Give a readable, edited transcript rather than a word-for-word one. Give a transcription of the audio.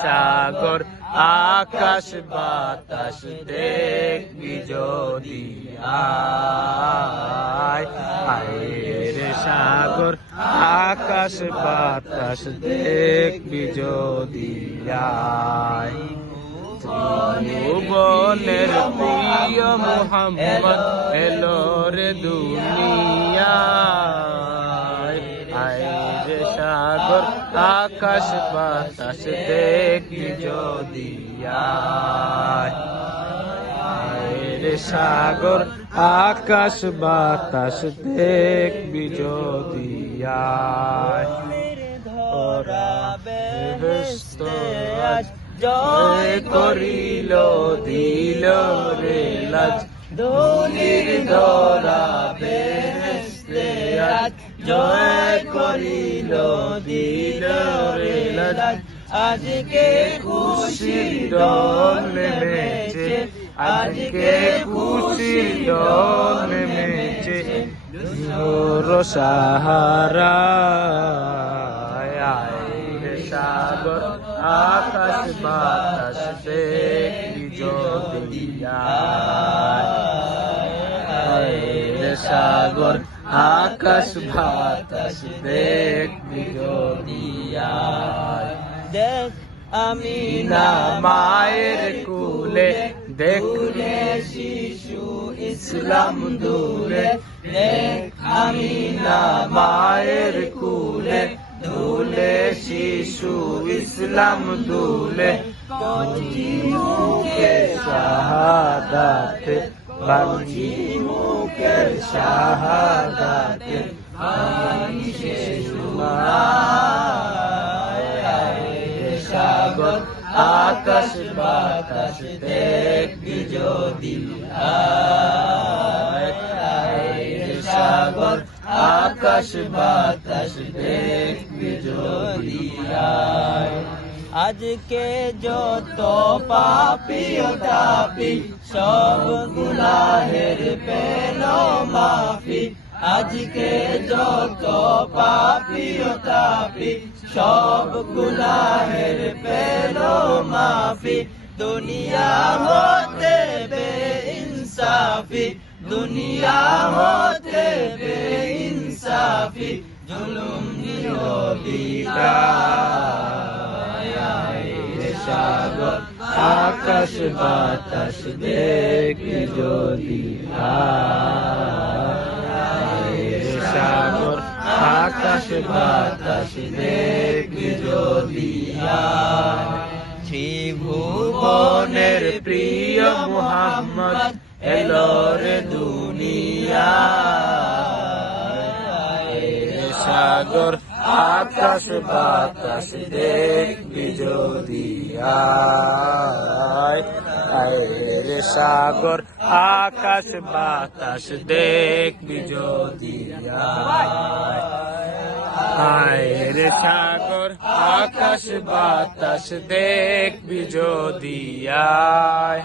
সাগর আকাশ বাতাস দেখবি যদি আয় রে সাগর আকাশ বাতাস দেখবি যদি আয় ভুবনের প্রিয় মুহাম্মদ এলো রে দুনিয়ায় আয় রে সাগর আকাশ বাতাস দেখবি যদি আয় রে সাগর আকাশ বাতাস দেখবি যদি আয় ওরা বেহেশত আজ জয় করিল দিল রে লাজ ধুলির ধরা বেহেশতে আজ জয় করিল দিল রে লাজ আজকে খুশির দোল নেমেছে আজকে খুশির দোল নেমেছে নূর সাহারা সাগর আকাশ বাতাস দেখবি যদি আয় সাগর আকাশ বাতাস দেখবি যদি আয় দেখ আমি না মায়ের কুলে দেখলে শিশু ইসলাম দূরে দেখ আমি না মায়ের কুলে দুলে শিশু ইসলাম দুলে কঞ্চি মুখের শাহাদাতে বাঞ্চি মুখের শাহাদাতে সাগর আকাশ বাতাস দেখবি যদি আয় সাগর আকাশ বাতাস দেখবি যদি আয় আজকে যত পাপী ও তাপী সব গুনাহের পেল মাফি আজকে যত পাপী ও তাপী সব গুনাহের পেল মাফি দুনিয়া হতে বেইনসাফি দুনিয়া হতে বেইনসাফি জুলুম নিরবিদায় সাগর আকাশ বাতাস দেখবি যদি আয় সাগর আকাশ বাতাস দেখবি যদি আয় ত্রিভুবনের প্রিয় মুহাম্মদ এলো রে দুনিয়ায় সাগর আকাশ বাতাস দেখবি যদি আয় রে সাগর আকাশ বাতাস দেখবি যদি আয় রে সাগর আকাশ বাতাস দেখবি যদি আয়